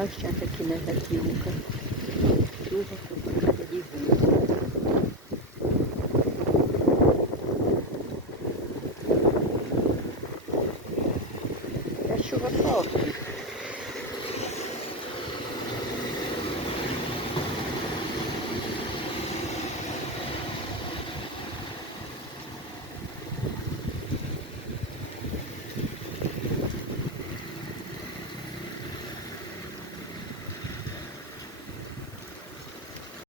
baixar aqui nessa tiúca. Chuva com pancada de vento. É chuva forte.